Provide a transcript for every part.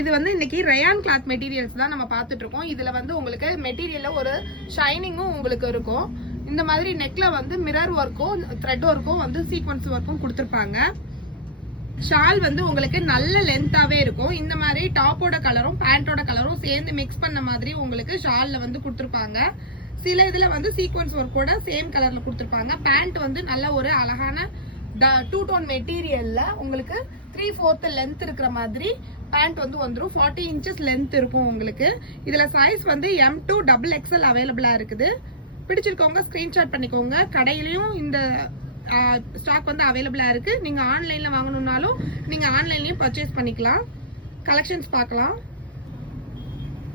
இது வந்து இன்னைக்கு ரயான் கிளாத் மெட்டீரியல்ஸ் தான் நம்ம பார்த்துட்டு இருக்கோம். இதுல வந்து உங்களுக்கு மெட்டீரியல்ல ஒரு ஷைனிங்கும் உங்களுக்கு இருக்கும். இந்த மாதிரி நெக்ல வந்து மிரர் ஒர்க்கும் த்ரெட் ஒர்க்கும் வந்து சீக்வன்ஸ் ஒர்க்கும் கொடுத்துருப்பாங்க. ஷால் வந்து உங்களுக்கு நல்ல லென்த்தாவே இருக்கும். இந்த மாதிரி டாப்போட கலரும் பேண்டோட கலரும் சேர்ந்து மிக்ஸ் பண்ண மாதிரி உங்களுக்கு ஷால்ல வந்து கொடுத்துருப்பாங்க. சில இதுல வந்து சீக்வன்ஸ் ஒர்க்கோட சேம் கலர்ல கொடுத்துருப்பாங்க. பேண்ட் வந்து நல்ல ஒரு அழகான 2 டோன் மெட்டீரியல்ல உங்களுக்கு 3/4 லென்த் இருக்கிற மாதிரி பேண்ட் வந்து வந்துடும். 40 இன்ச்சஸ் லென்த் இருக்கும் உங்களுக்கு. இதுல சைஸ் வந்து M2 XXL அவைலபிளா இருக்குது. பிடிச்சிருக்கவங்க ஸ்கிரீன்ஷாட் பண்ணிக்கோங்க. கடையிலயும் இந்த ஸ்டாக் வந்து அவைலபிளா இருக்கு. நீங்க ஆன்லைன்ல வாங்கணும்னாலும் நீங்க ஆன்லைன்லயும் பர்ச்சேஸ் பண்ணிக்கலாம். கலெக்ஷன்ஸ் பார்க்கலாம்.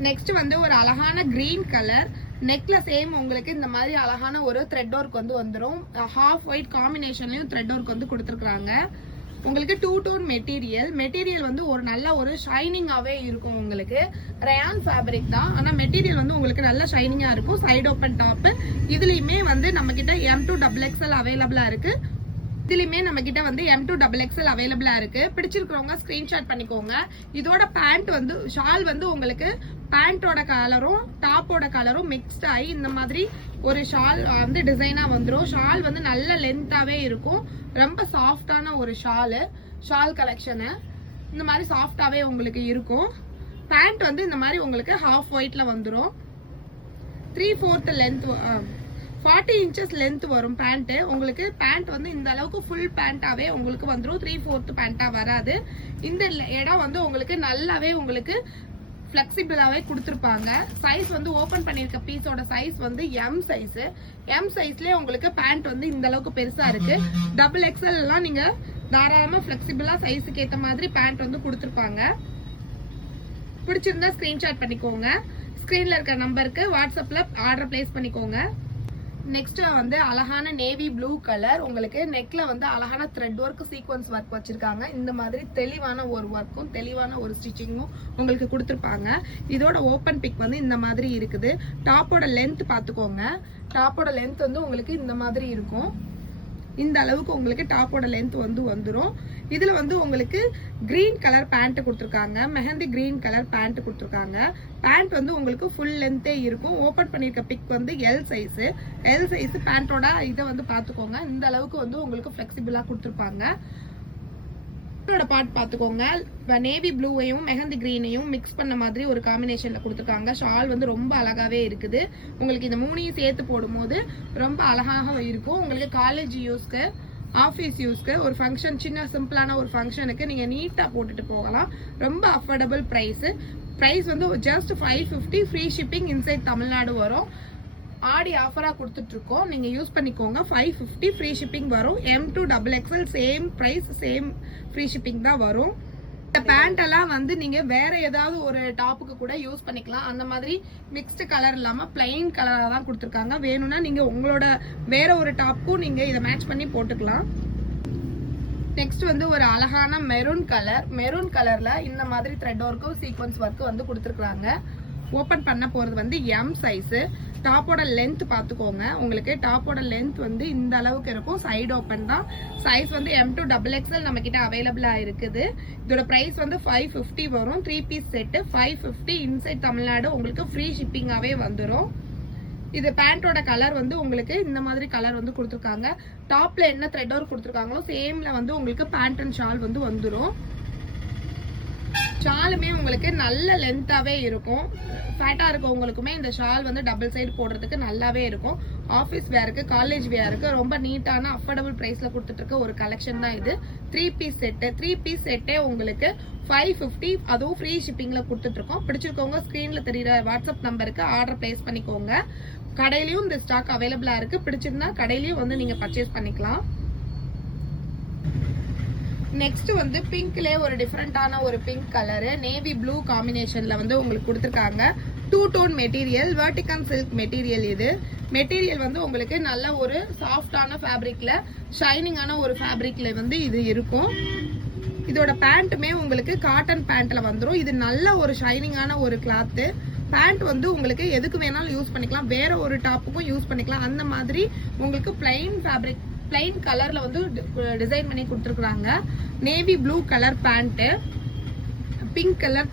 நெக்ஸ்ட் வந்து ஒரு அழகான கிரீன் கலர் நெக்ல சேம் உங்களுக்கு இந்த மாதிரி அழகான ஒரு த்ரெட் ஒர்க் வந்து வந்துடும். ஹாஃப் ஒயிட் காம்பினேஷன்லயும் த்ரெட் ஒர்க் வந்து கொடுத்துருக்காங்க. உங்களுக்கு 2 டோன் மெட்டீரியல் வந்து ஒரு நல்ல ஒரு ஷைனிங்காவே இருக்கும். உங்களுக்கு ரயான் ஃபேப்ரிக் தான், ஆனா மெட்டீரியல் வந்து உங்களுக்கு நல்ல ஷைனிங்கா இருக்கும். Side open top. இதுலயுமே வந்து நம்ம கிட்ட M2 XXL அவைலபிளா இருக்கு. இதுலயுமே நம்ம கிட்ட வந்து M2 XXL அவைலபிளா இருக்கு. பிடிச்சிருக்கிறவங்க ஸ்கிரீன்ஷாட் பண்ணிக்கோங்க. இதோட பேண்ட் வந்து ஷால் வந்து உங்களுக்கு பேண்டோட கலரும் டாப்போட கலரும் மிக்ஸ்ட் ஆகி இந்த மாதிரி ஒரு ஷால் வந்து டிசைனா வந்துடும். ஷால் வந்து நல்ல லென்த்தாவே இருக்கும். ரொம்ப சாஃப்டான ஒரு ஷால் கலெக்ஷனு இந்த மாதிரி சாஃப்டாவே உங்களுக்கு இருக்கும். பேண்ட் வந்து இந்த மாதிரி உங்களுக்கு ஹாஃப் ஒயிட்ல வந்துடும். 3/4 லென்த் 40 இன்ச்சஸ் லென்த் வரும் பேண்ட். உங்களுக்கு பேண்ட் வந்து இந்த அளவுக்கு ஃபுல் பேண்டாவே உங்களுக்கு வந்துடும். 3/4 பேண்டா வராது. இந்த இடம் வந்து உங்களுக்கு நல்லாவே உங்களுக்கு ஃபிளெக்சிபிளாவே கொடுத்துருப்பாங்க. சைஸ் வந்து ஓபன் பண்ணிருக்க பீஸோட சைஸ் வந்து எம் சைஸ்லயே உங்களுக்கு பேண்ட் வந்து இந்த அளவுக்கு பெருசா இருக்கு. XXL எல்லாம் நீங்க தாராளமா ஃபிளெக்சிபிளா சைஸுக்கு ஏத்த மாதிரி பேண்ட் வந்து கொடுத்துருப்பாங்க. பிடிச்சிருந்தா ஸ்கிரீன்ஷாட் பண்ணிக்கோங்க. ஸ்கிரீன்ல இருக்க நம்பருக்கு வாட்ஸ்அப்ல ஆர்டர் பிளேஸ் பண்ணிக்கோங்க. நெக்ஸ்ட் வந்து அழகான நேவி ப்ளூ கலர். உங்களுக்கு நெக்ல வந்து அழகான த்ரெட் ஒர்க் சீக்வன்ஸ் ஒர்க் வச்சிருக்காங்க. இந்த மாதிரி தெளிவான ஒரு ஒர்க்கும் தெளிவான ஒரு ஸ்டிச்சிங்கும் உங்களுக்கு கொடுத்துருப்பாங்க. இதோட ஓப்பன் பிக் வந்து இந்த மாதிரி இருக்குது. டாப்போட லென்த் பார்த்துக்கோங்க. டாப்போட லென்த் வந்து உங்களுக்கு இந்த மாதிரி இருக்கும். இந்த அளவுக்கு உங்களுக்கு டாப்போட லென்த் வந்து வந்துடும். இதுல வந்து உங்களுக்கு கிரீன் கலர் பேண்ட் கொடுத்துருக்காங்க. மெஹந்தி கிரீன் கலர் பேண்ட் கொடுத்துருக்காங்க. பேண்ட் வந்து உங்களுக்கு ஃபுல் லென்த்தே இருக்கும். ஓபன் பண்ணிருக்க பிக் வந்து எல் சைஸ் பேண்டோட இதை வந்து பாத்துக்கோங்க. இந்த அளவுக்கு வந்து உங்களுக்கு ஃபிளெக்சிபிளா கொடுத்துருப்பாங்க. பார்ட் பாத்துக்கோங்க. நேவி ப்ளூவையும் மெஹந்தி கிரீனையும் மிக்ஸ் பண்ண மாதிரி ஒரு காம்பினேஷன்ல கொடுத்துருக்காங்க. ஷால் வந்து ரொம்ப அழகாவே இருக்குது. உங்களுக்கு இந்த 3ஐயும் சேர்த்து போடும்போது ரொம்ப அழகாக இருக்கும். உங்களுக்கு காலேஜ் யூஸ்க்கு ஆஃபீஸ் யூஸ்க்கு ஒரு ஃபங்க்ஷன் சின்ன சிம்பிளான ஒரு ஃபங்க்ஷனுக்கு நீங்க நீட்டா போட்டுட்டு போகலாம். ரொம்ப அஃபோர்டபுள் பிரைஸ் வந்து just 550 free shipping inside Tamil Nadu வரும். ஆடி ஆஃபரா கொடுத்துட்டு இருக்கோம். நீங்க யூஸ் பண்ணிக்கோங்க. 550 ஃப்ரீ ஷிப்பிங் வரும். M2 XXL same price same free shipping தான் வரும். இந்த பேண்ட் எல்லாம் வந்து நீங்க வேற ஏதாவது ஒரு டாப்புக்கு கூட யூஸ் பண்ணிக்கலாம். அந்த மாதிரி மிக்ஸ்டு கலர் இல்லாம பிளைன் கலரா தான் கொடுத்துருக்காங்க. வேணும்னா நீங்க உங்களோட வேற ஒரு டாப்புக்கும் நீங்க இதை மேட்ச் பண்ணி போட்டுக்கலாம். நெக்ஸ்ட் வந்து ஒரு அழகான மெரூன் கலர்ல இந்த மாதிரி த்ரெட் ஒர்க்கும் சீக்வன்ஸ் ஒர்க்கும் வந்து கொடுத்துருக்காங்க. ஓபன் பண்ண போறது வந்து எம் சைஸ். டாப்போட லென்த் பாத்துக்கோங்க. உங்களுக்கு டாப்போட லென்த் வந்து இந்த அளவுக்கு இருக்கும். சைடு ஓபன் தான். சைஸ் வந்து M2 XXL நம்ம கிட்ட அவைலபிளா இருக்குது. இதோட பிரைஸ் வந்து 550 வரும். 3 பீஸ் செட் 550 இன்சைட் தமிழ்நாடு உங்களுக்கு ஃப்ரீ ஷிப்பிங்காவே வந்துடும். இது பேண்டோட கலர் வந்து உங்களுக்கு இந்த மாதிரி கலர் வந்து கொடுத்துருக்காங்க. டாப்ல என்ன த்ரெட் ஒர்க் கொடுத்துருக்காங்களோ சேம்ல வந்து உங்களுக்கு பேண்ட் அண்ட் ஷால் வந்து வந்துடும். ஷாலுமே உங்களுக்கு நல்ல லென்த்தாவே இருக்கும். ஃபேட்டா இருக்கவங்களுக்குமே இந்த ஷால் வந்து டபுள் சைடு போடுறதுக்கு நல்லாவே இருக்கும். ஆஃபீஸ் வேருக்கு காலேஜ் வேருக்கு ரொம்ப நீட்டான அஃபோர்டபுள் பிரைஸ்ல கொடுத்துட்டு இருக்க ஒரு கலெக்ஷன் தான் இது. 3 பீஸ் செட்டே உங்களுக்கு 550 அதுவும் ஃப்ரீ ஷிப்பிங்ல கொடுத்துட்டு இருக்கோம். பிடிச்சிருக்கவங்க ஸ்கிரீன்ல தெரியுற வாட்ஸ்அப் நம்பருக்கு ஆர்டர் பிளேஸ் பண்ணிக்கோங்க. கடையிலயும் இந்த ஸ்டாக் அவைலபிளா இருக்கு. பிடிச்சிருந்தா கடையிலயும் வந்து நீங்க பர்ச்சேஸ் பண்ணிக்கலாம். நெக்ஸ்ட் வந்து பிங்க்ல ஒரு டிஃபரெண்டான ஒரு பிங்க் கலரு நேவி ப்ளூ காம்பினேஷன்ல வந்து உங்களுக்கு கொடுத்துருக்காங்க. 2 tone material vertical silk material. இது மெட்டீரியல் வந்து உங்களுக்கு நல்ல ஒரு சாஃப்டான ஃபேப்ரிக்ல ஷைனிங்கான ஒரு ஃபேப்ரிக்ல வந்து இது இருக்கும். இதோட பேண்ட்டுமே உங்களுக்கு காட்டன் பேண்ட்ல வந்துடும். இது நல்ல ஒரு ஷைனிங்கான ஒரு கிளாத். பேண்ட் வந்து உங்களுக்கு எதுக்கு வேணாலும் யூஸ் பண்ணிக்கலாம். வேற ஒரு டாப்புக்கும் யூஸ் பண்ணிக்கலாம். அந்த மாதிரி உங்களுக்கு பிளைன் ஃபேப்ரிக் பிளைன் கலர்ல வந்து டிசைன் பண்ணி கொடுத்துருக்காங்க. Navy blue colour pant. Pink colour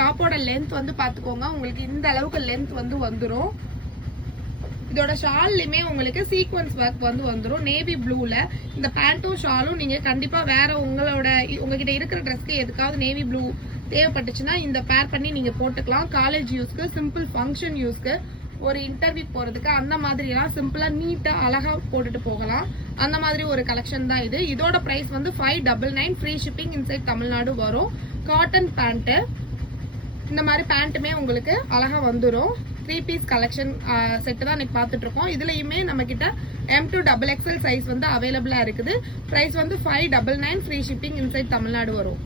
டாப்போட லென்த் வந்து பாத்துக்கோங்க, உங்களுக்கு இந்த அளவுக்கு லென்த் வந்து வந்துரும். இதோட ஷால்லையுமே உங்களுக்கு சீக்வன்ஸ் ஒர்க் வந்து வந்துரும் நேவி ப்ளூல. இந்த பேண்ட்டும் ஷாலும் நீங்க கண்டிப்பா வேற உங்ககிட்ட இருக்கிற ட்ரெஸ்க்கு எதுக்காவது நேவி ப்ளூ தேவைப்பட்டுச்சுன்னா இந்த பேர் பண்ணி நீங்க போட்டுக்கலாம். காலேஜ் யூஸ்க்கு, சிம்பிள் ஃபங்க்ஷன் யூஸ்க்கு, ஒரு இன்டர்வியூ போறதுக்கு அந்த மாதிரி எல்லாம் சிம்பிளா நீட்டா அழகா போட்டுட்டு போகலாம். அந்த மாதிரி ஒரு கலெக்ஷன் தான் இது. இதோட பிரைஸ் வந்து 599 ஃப்ரீ ஷிப்பிங் இன்சைட் தமிழ்நாடு வரும். காட்டன் பேண்ட், இந்த மாதிரி பேண்ட்டுமே உங்களுக்கு அழகா வந்துடும். 3 பீஸ் கலெக்ஷன் செட்டு தான் இன்னைக்கு பார்த்துட்டு இருக்கோம். இதுலயுமே நம்ம கிட்ட M to XXL சைஸ் வந்து அவைலபிளா இருக்குது. பிரைஸ் வந்து 599 ஃப்ரீ ஷிப்பிங் இன்சைட் தமிழ்நாடு வரும்.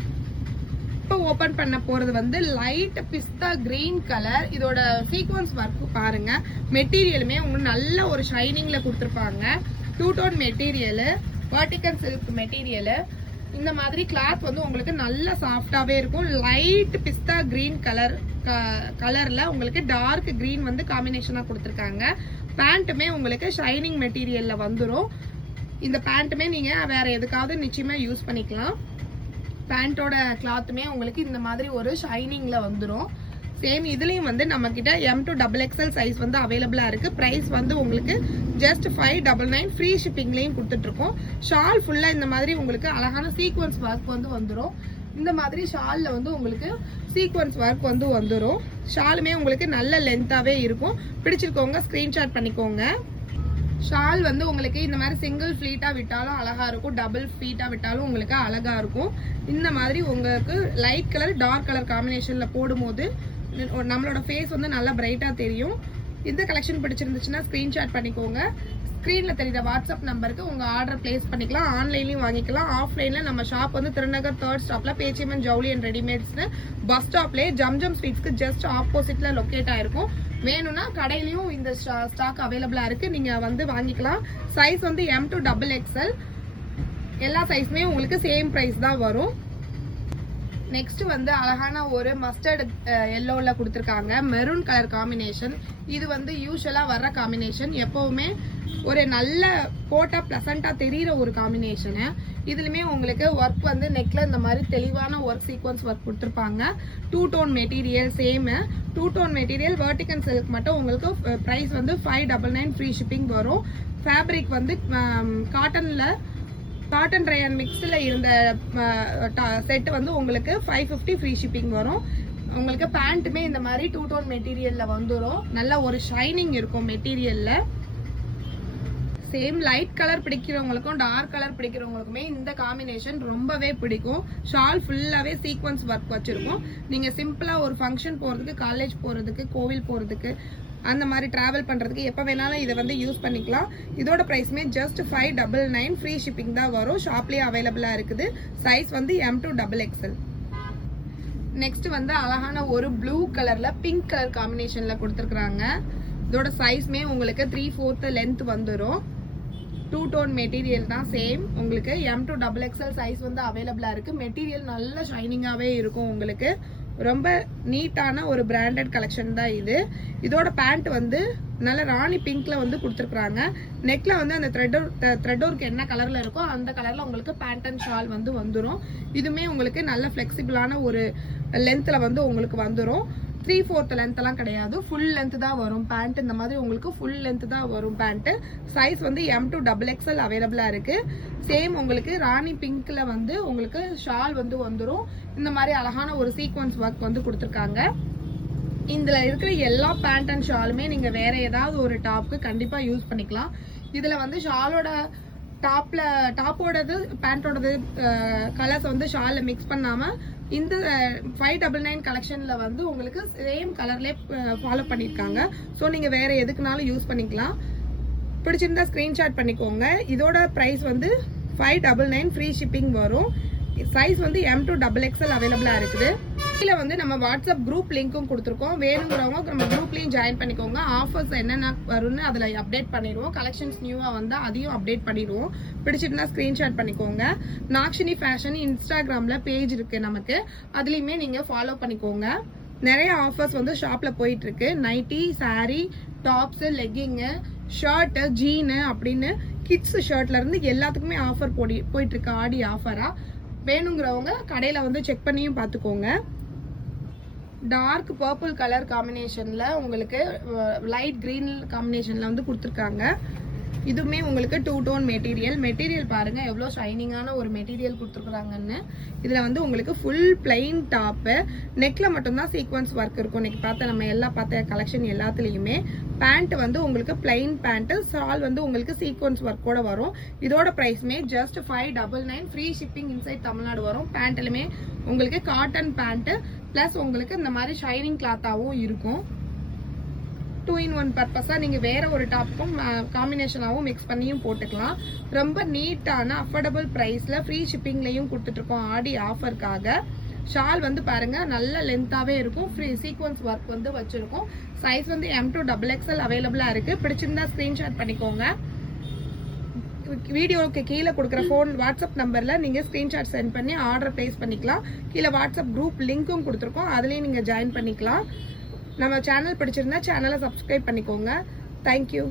இப்போ ஓபன் பண்ண போறது வந்து லைட் பிஸ்தா கிரீன் கலர். இதோட சீக்வன்ஸ் ஒர்க் பாருங்க. மெட்டீரியலுமே உங்களுக்கு நல்ல ஒரு ஷைனிங்ல கொடுத்துருப்பாங்க. 2 tone material, vertical silk material. இந்த மாதிரி கிளாத் வந்து உங்களுக்கு நல்ல சாஃப்டாவே இருக்கும். லைட் பிஸ்தா கிரீன் கலர்ல உங்களுக்கு டார்க் கிரீன் வந்து காம்பினேஷனா கொடுத்துருக்காங்க. பேண்ட்டுமே உங்களுக்கு ஷைனிங் மெட்டீரியல்ல வந்துடும். இந்த பேண்ட்டுமே நீங்க வேற எதுக்காவது நிச்சயமா யூஸ் பண்ணிக்கலாம். பேண்டோட கிளாத்துமே உங்களுக்கு இந்த மாதிரி ஒரு ஷைனிங்ல வந்துடும். சேம் இதுலயும் வந்து நம்ம கிட்ட M to XXL சைஸ் வந்து அவைலபிளா இருக்கு. பிரைஸ் வந்து உங்களுக்கு ஜஸ்ட் 599 ஃப்ரீ ஷிப்பிங்லயும் கொடுத்துட்டு இருக்கோம். ஷால் ஃபுல்லா இந்த மாதிரி உங்களுக்கு அழகான சீக்வன்ஸ் ஒர்க் வந்து வந்துடும். இந்த மாதிரி ஷால்ல வந்து உங்களுக்கு சீக்வன்ஸ் ஒர்க் வந்து வந்துடும். ஷாலுமே உங்களுக்கு நல்ல லென்த்தாவே இருக்கும். பிடிச்சிருக்கவங்க ஸ்கிரீன்ஷாட் பண்ணிக்கோங்க. ஷால் வந்து உங்களுக்கு இந்த மாதிரி சிங்கிள் ஃபிளீட்டா விட்டாலும் அழகா இருக்கும், டபுள் ஃபிளீட்டா விட்டாலும் உங்களுக்கு அழகா இருக்கும். இந்த மாதிரி உங்களுக்கு லைட் கலர் டார்க் கலர் காம்பினேஷன்ல போடும்போது நம்மளோட ஃபேஸ் வந்து நல்லா பிரைட்டா தெரியும். இந்த கலெக்ஷன் பிடிச்சிருந்துச்சுன்னா ஸ்கிரீன்ஷாட் பண்ணிக்கோங்க. ஸ்க்ரீன்ல தெரியுற வாட்ஸ்அப் நம்பருக்கு உங்க ஆர்டர் பிளேஸ் பண்ணிக்கலாம். ஆன்லைன்லயும் வாங்கிக்கலாம். ஆஃப்லைன்ல நம்ம ஷாப் வந்து திருநகர் 3rd ஸ்டாப்ல பேச்சியம்மன் ஜவுளி அண்ட் ரெடிமேட்ஸ்னு பஸ் ஸ்டாப்லேயே ஜம்ஜம் ஸ்வீட்ஸ்க்கு ஜஸ்ட் ஆப்போசிட்ல லொக்கேட் ஆயிருக்கும். வேணும்னா கடையிலயும் இந்த ஸ்டாக் அவைலபிளா இருக்கு, நீங்க வந்து வாங்கிக்கலாம். சைஸ் வந்து M to XXL. எல்லா சைஸுமே உங்களுக்கு சேம் பிரைஸ் தான் வரும். நெக்ஸ்ட் வந்து அழகான ஒரு மஸ்டர்ட் எல்லோல கொடுத்துருக்காங்க. Maroon colour combination. இது வந்து யூஸ்வலா வர்ற காம்பினேஷன். எப்பவுமே ஒரு நல்ல போட்டா பிளசண்டா தெரியுற ஒரு காம்பினேஷனு. இதுலயுமே உங்களுக்கு ஒர்க் வந்து நெக்ல இந்த மாதிரி தெளிவான ஒர்க் சீக்வன்ஸ் ஒர்க் கொடுத்துருப்பாங்க. 2 tone material same. 2 tone material vertical silk மட்டும் உங்களுக்கு பிரைஸ் வந்து 599 ஃப்ரீ ஷிப்பிங் வரும். ஃபேப்ரிக் வந்து காட்டன் ரயான் மிக்ஸ்ல இருந்த செட் வந்து உங்களுக்கு 550 ஃப்ரீ ஷிப்பிங் வரும். உங்களுக்கு பேண்ட்டுமே இந்த மாதிரி 2 டோன் மெட்டீரியல்ல வந்துடும். நல்ல ஒரு ஷைனிங் இருக்கும் மெட்டீரியல்ல. சேம் லைட் கலர் பிடிக்கிறவங்களுக்கும் டார்க் கலர் பிடிக்கிறவங்களுக்குமே இந்த காம்பினேஷன் ரொம்பவே பிடிக்கும். ஷால் ஃபுல்லாவே சீக்வன்ஸ் ஒர்க் வச்சிருக்கும். நீங்க சிம்பிளா ஒரு ஃபங்க்ஷன் போறதுக்கு, காலேஜ் போறதுக்கு, கோவில் போறதுக்கு, அந்த மாதிரி டிராவல் பண்றதுக்கு எப்ப வேணாலும் இதை வந்து யூஸ் பண்ணிக்கலாம். இதோட பிரைஸ்மே ஜஸ்ட் 599 ஃப்ரீ ஷிப்பிங் தான் வரும். ஷாப்லயே அவைலபிளா இருக்குது. சைஸ் வந்து M to XXL. நெக்ஸ்ட் வந்து அழகான ஒரு ப்ளூ கலர்ல பிங்க் கலர் காம்பினேஷன்ல கொடுத்துருக்காங்க. இதோட சைஸ்மே உங்களுக்கு 3/4 லென்த் வந்துடும். 2 டோன் மெட்டீரியல் தான் சேம். உங்களுக்கு M to XXL சைஸ் வந்து அவைலபிளா இருக்கு. மெட்டீரியல் நல்ல ஷைனிங்காவே இருக்கும். உங்களுக்கு ரொம்ப நீட்டான ஒரு பிராண்டட் கலெக்ஷன் தான் இது. இதோட பேண்ட் வந்து நல்ல ராணி பிங்க்ல வந்து கொடுத்துருக்காங்க. நெக்ல வந்து அந்த த்ரெட் ஒர்க் என்ன கலர்ல இருக்கோ அந்த கலர்ல உங்களுக்கு பேண்ட் அண்ட் ஷால் வந்து வந்துடும். இதுமே உங்களுக்கு நல்ல ஃபிளெக்சிபிளான ஒரு லென்த்ல வந்து உங்களுக்கு வந்துடும். 3/4 லென்த் எல்லாம் கிடையாது, ஃபுல் லென்த் தான் வரும் பேண்ட். இந்த மாதிரி உங்களுக்கு ஃபுல் லென்த் தான் வரும் பேண்ட். சைஸ் வந்து M to XXL அவைலபிளா இருக்கு. சேம் உங்களுக்கு ராணி பிங்க்ல வந்து உங்களுக்கு ஷால் வந்து வந்துடும். இந்த மாதிரி அழகான ஒரு சீக்வன்ஸ் ஒர்க் வந்து கொடுத்துருக்காங்க. இதுல இருக்கிற எல்லா பேண்ட் அண்ட் ஷாலுமே நீங்க வேற ஏதாவது ஒரு டாப்க்கு கண்டிப்பா யூஸ் பண்ணிக்கலாம். இதுல வந்து ஷாலோட டாப்போடது பேண்டோடது கலர்ஸ் வந்து ஷால்ல மிக்ஸ் பண்ணாம இந்த 599 கலெக்ஷன்ல வந்து உங்களுக்கு சேம் கலர்லயே ஃபாலோ பண்ணிருக்காங்க. ஸோ நீங்க வேற எதுக்குனாலும் யூஸ் பண்ணிக்கலாம். பிடிச்சிருந்தா ஸ்கிரீன்ஷாட் பண்ணிக்கோங்க. இதோட பிரைஸ் வந்து 599 ஃப்ரீ ஷிப்பிங் வரும். சைஸ் வந்து M to XXL அவைலபிளா இருக்குது. கீழே வந்து நம்ம வாட்ஸ்அப் குரூப் லிங்க்கும் கொடுத்துருக்கோம். வேணுங்கிறவங்க நம்ம குரூப்லயும் ஜாயின் பண்ணிக்கோங்க. ஆஃபர்ஸ் என்னென்ன வரும்னு அதுல அப்டேட் பண்ணிடுவோம். கலெக்ஷன்ஸ் நியூவா வந்தா அதையும் அப்டேட் பண்ணிடுவோம். பிடிச்சிருந்தா ஸ்கிரீன்ஷாட் பண்ணிக்கோங்க. நாக்ஷினி ஃபேஷன் இன்ஸ்டாகிராம்ல பேஜ் இருக்கு நமக்கு, அதுலயுமே நீங்க ஃபாலோ பண்ணிக்கோங்க. நிறைய ஆஃபர்ஸ் வந்து ஷாப்ல போயிட்டு இருக்கு. நைட்டி, சாரி, டாப்ஸ், லெக்கிங்கு, ஷர்ட், ஜீனு அப்படின்னு கிட்ஸ் ஷர்ட்ல இருந்து எல்லாத்துக்குமே ஆஃபர் போயிட்டு இருக்கு. ஆடி ஆஃபரா வேணுங்கிறவங்க கடையில் வந்து செக் பண்ணியும் பார்த்துக்கோங்க. டார்க் பர்பிள் கலர் காம்பினேஷனில் உங்களுக்கு லைட் க்ரீன் காம்பினேஷனில் வந்து கொடுத்துருக்காங்க. இதுவுமே உங்களுக்கு 2 டோன் மெட்டீரியல் பாருங்க எவ்வளோ ஷைனிங்கான ஒரு மெட்டீரியல் கொடுத்துருக்குறாங்கன்னு. இதில் வந்து உங்களுக்கு ஃபுல் பிளைன் டாப்பு, நெக்கில் மட்டும்தான் சீக்வன்ஸ் ஒர்க் இருக்கும். இன்னைக்கு பார்த்த நம்ம பார்த்த கலெக்ஷன் எல்லாத்துலேயுமே பேண்ட் வந்து உங்களுக்கு பிளைன் பேண்ட்டு, ஷால் வந்து உங்களுக்கு சீக்வன்ஸ் ஒர்க்கோட வரும். இதோட ப்ரைஸ்மே just 599, free shipping inside Tamil Nadu வரும். பேண்ட்லுமே உங்களுக்கு காட்டன் பேண்ட்டு ப்ளஸ் உங்களுக்கு இந்த மாதிரி ஷைனிங் கிளாத்தாகவும் இருக்கும். 2-in-1 பர்பஸாக நீங்கள் வேறு ஒரு டாப்புக்கும் காம்பினேஷனாகவும் மிக்ஸ் பண்ணியும் போட்டுக்கலாம். ரொம்ப நீட்டான அஃபோர்டபுள் ப்ரைஸில் ஃப்ரீ ஷிப்பிங்லேயும் கொடுத்துட்ருக்கோம் ஆடி ஆஃபருக்காக. ஷால் வந்து பாருங்கள் நல்ல லென்த்தாகவே இருக்கும். ஃப்ரீ சீக்வன்ஸ் ஒர்க் வந்து வச்சுருக்கோம். சைஸ் வந்து M to XXL அவைலபிளாக இருக்குது. பிடிச்சிருந்தா ஸ்க்ரீன்ஷாட் பண்ணிக்கோங்க. வீடியோவுக்கு கீழே கொடுக்குற வாட்ஸ்அப் நம்பரில் நீங்கள் ஸ்க்ரீன்ஷாட் சென்ட் பண்ணி ஆர்டர் ப்ளேஸ் பண்ணிக்கலாம். கீழே வாட்ஸ்அப் குரூப் லிங்க்கும் கொடுத்துருக்கோம், அதுலேயும் நீங்கள் ஜாயின் பண்ணிக்கலாம். நம்ம சேனல் பிடிச்சிருந்தா சேனலை சப்ஸ்கிரைப் பண்ணிக்கோங்க. தேங்க்யூ.